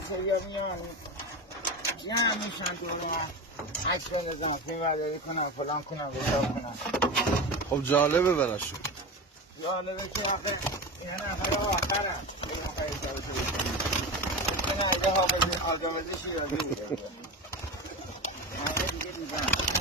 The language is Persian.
سریا میان میشن دور من عکس بندازم فیلم برداری کنم فلان کنم بسار کنم. خب جالبه براشون. جالبه که آخه این نفر آخرم این نفر اجابه این نفر حافظ آگامزی شیرازی بوده همه دیگه دیدم